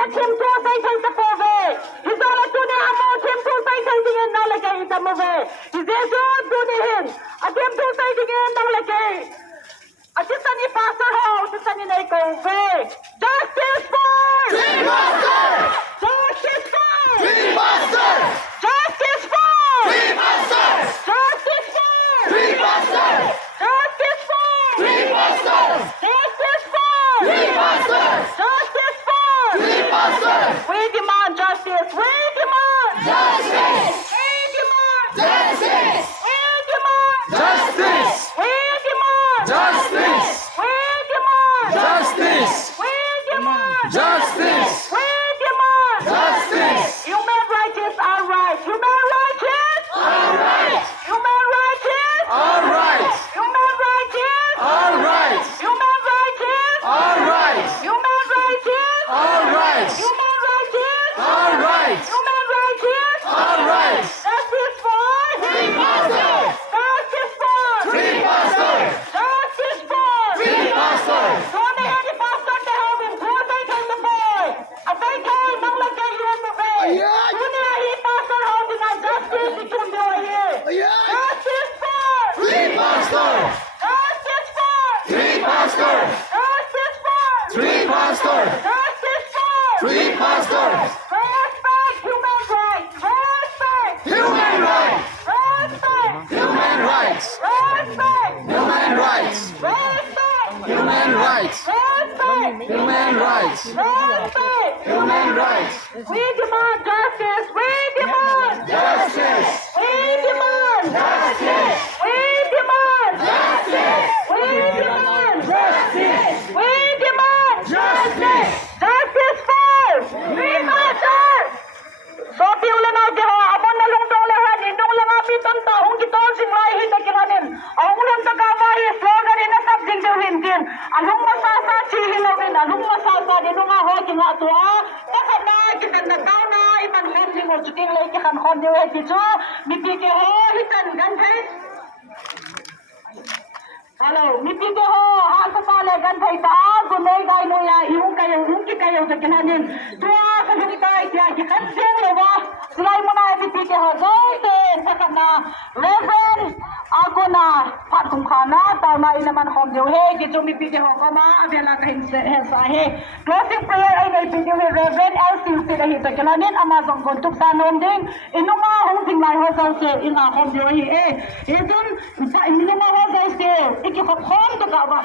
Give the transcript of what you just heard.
na Kim Tu Sai Sai sa pove. Hizala tuni amo Kim Tu Sai Sai dingen na lagay ita move. Hizeso tunihin. At Kim Tu Sai dingen na lagay. At sisa ni Pastor Ho, sisa ni Naikove. Justice for! Dream Master! Justice for! Dream Master! Justice for! Dream Master! Justice for! Dream Master! Justice for! Dream Master! Justice for! Dream Master! Justice for! Dream Master! We demand justice! We demand! Justice! We demand! Justice! We demand! Justice! We demand! Justice! We demand! Justice! We demand! Justice! We demand! Justice! Human rights is our right! Human rights is! All right! Human rights is! All right! Human rights is! All right! Human rights is! All right! Human rights is! All right! Human rights is! All right! Human rights is! All right! Justice for! Dream Master! Justice for! Dream Master! Justice for! Dream Master! Tony Henry Pastor Tehobin, Tuesday came the boy. A day came, nang lagay yun mo ba? Ayan! Tony Henry Pastor holding on justice, ikundo here. Ayan! Justice for! Dream Master! Justice for! Dream Master! Justice for! Dream Master! Justice for! Dream Master! Respect human rights! Respect! Human rights! Respect! Human rights! Respect! Human rights! Respect! Human rights! Respect! Human rights! Respect! Human rights! We demand justice! We demand! Justice! We demand! Justice! We demand! Justice! We demand! Justice! We demand! Justice! Justice first! We matter! So, tiulan na diho, amon na lungtong lahat, indong lang apitan taong gitoon sing lahi na kinanin. Ang ulang tagamay, slogan rin na sabding diwin din. Alung masasa, chihilawin, alung masasa, dinong ako, kinatuwa. Taka na, kitan na tao na, iman hensing o chuting lay kikan kondiwe dito. Mipike ho, hitan gantay. Hello, mipike ho, hasa pala gantay taa, gunoy gay noya, iung kayo sa kinanin. Tuwa sa ganitay, kaya kikan sing lewa. Silay mo na mipike ho, doon, taka na, Reverend, ako na, patung kana, tama naman kondiwe, dito mipike ho, kama, abela kahin hesahe. Closing prayer ay naipike ho, Reverend, LCC na hita kinanin, amazong guntuk sa nonding, inunga hong singlay ho sa se, ina kondiwe, idun, inunga ho sa se, ikikot hong to ka ba,